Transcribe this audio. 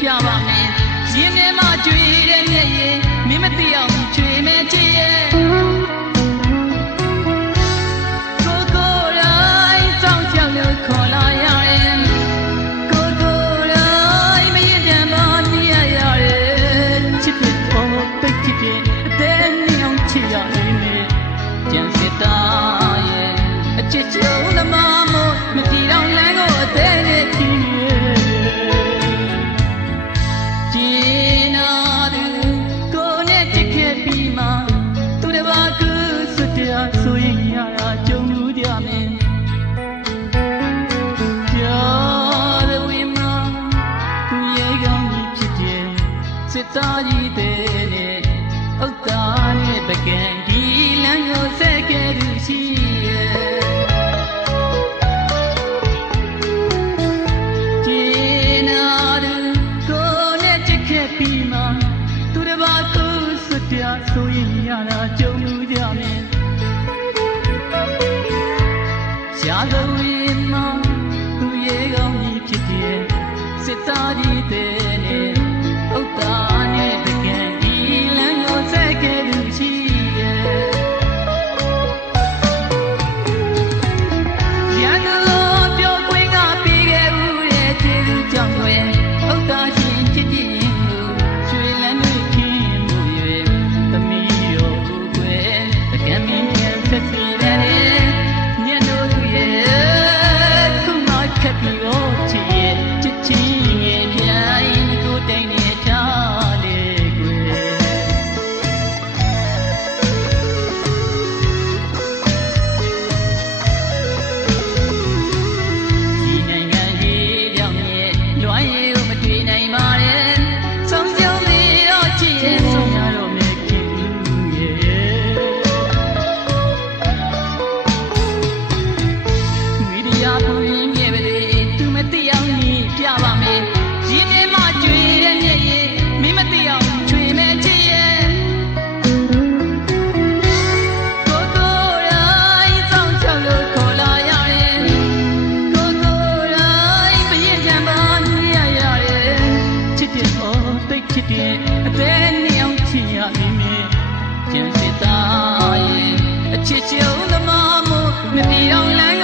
ပြပါမယ်ရင်းမြဲမှကြွေတဲ့မျက်ရည်မင်းမသိအောင် များဆိုရင်ရတာကြုံမှုကြမင်းကြားရဝိမာသူရဲ့ကောင်းကြီးဖြစ်တယ်စစ်သားကြီးတဲ့နဲ့အုတ်သားနဲ့ပကံဒီလမ်းကိုဆက်ခဲ့သူရှိရဲ့ ရာဇဝီမှာသူရေကောင်းကြီးဖြစ်တယ်စစ်သားကြီးတဲ့နဲ့ဟုတ်တာ ခင်ရှိသားရဲ့အချစ်ချင်းသမားမို့မတီအောင်လန်း